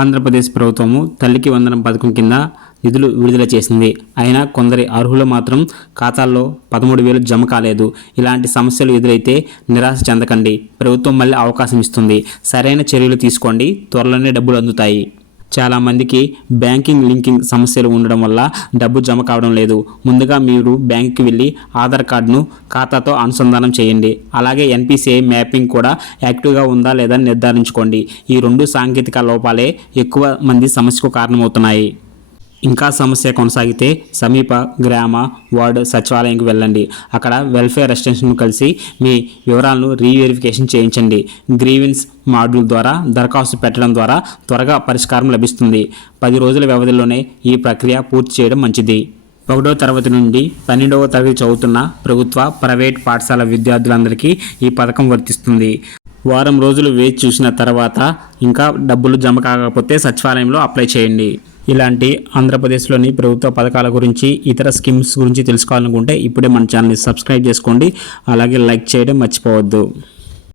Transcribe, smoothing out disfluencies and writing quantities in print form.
ఆంధ్రప్రదేశ్ ప్రభుత్వము తల్లికి వందనం పథకం కింద నిధులు విడుదల చేసింది. అయినా కొందరి అర్హులు మాత్రం ఖాతాల్లో 13,000 జమ కాలేదు. ఇలాంటి సమస్యలు ఎదురైతే నిరాశ చెందకండి. ప్రభుత్వం మళ్ళీ అవకాశం ఇస్తుంది. సరైన చర్యలు తీసుకోండి. త్వరలోనే డబ్బులు అందుతాయి. చాలామందికి బ్యాంకింగ్ లింకింగ్ సమస్యలు ఉండడం వల్ల డబ్బు జమ కావడం లేదు. ముందుగా మీరు బ్యాంకుకి వెళ్ళి ఆధార్ కార్డును ఖాతాతో అనుసంధానం చేయండి. అలాగే ఎన్పిసిఐ మ్యాపింగ్ కూడా యాక్టివ్గా ఉందా లేదా నిర్ధారించుకోండి. ఈ 2 సాంకేతిక లోపాలే ఎక్కువ మంది సమస్యకు కారణమవుతున్నాయి. ఇంకా సమస్య కొనసాగితే సమీప గ్రామ వార్డు సచివాలయంకి వెళ్ళండి. అక్కడ వెల్ఫేర్ అసిస్టెంట్ను కలిసి మీ వివరాలను రీవెరిఫికేషన్ చేయించండి. గ్రీవెన్స్ మాడ్యూల్ ద్వారా దరఖాస్తు పెట్టడం ద్వారా త్వరగా పరిష్కారం లభిస్తుంది. 10 రోజుల వ్యవధిలోనే ఈ ప్రక్రియ పూర్తి చేయడం మంచిది. 1వ తరగతి నుండి 12వ తరగతి చదువుతున్న ప్రభుత్వ, ప్రైవేట్ పాఠశాల విద్యార్థులందరికీ ఈ పథకం వర్తిస్తుంది. వారం రోజులు వేచి చూసిన తర్వాత ఇంకా డబ్బులు జమ కాకపోతే సచివాలయంలో అప్లై చేయండి. ఇలాంటి ఆంధ్రప్రదేశ్లోని ప్రభుత్వ పథకాల గురించి, ఇతర స్కీమ్స్ గురించి తెలుసుకోవాలనుకుంటే ఇప్పుడే మన ఛానల్ని సబ్స్క్రైబ్ చేసుకోండి. అలాగే లైక్ చేయడం మర్చిపోవద్దు.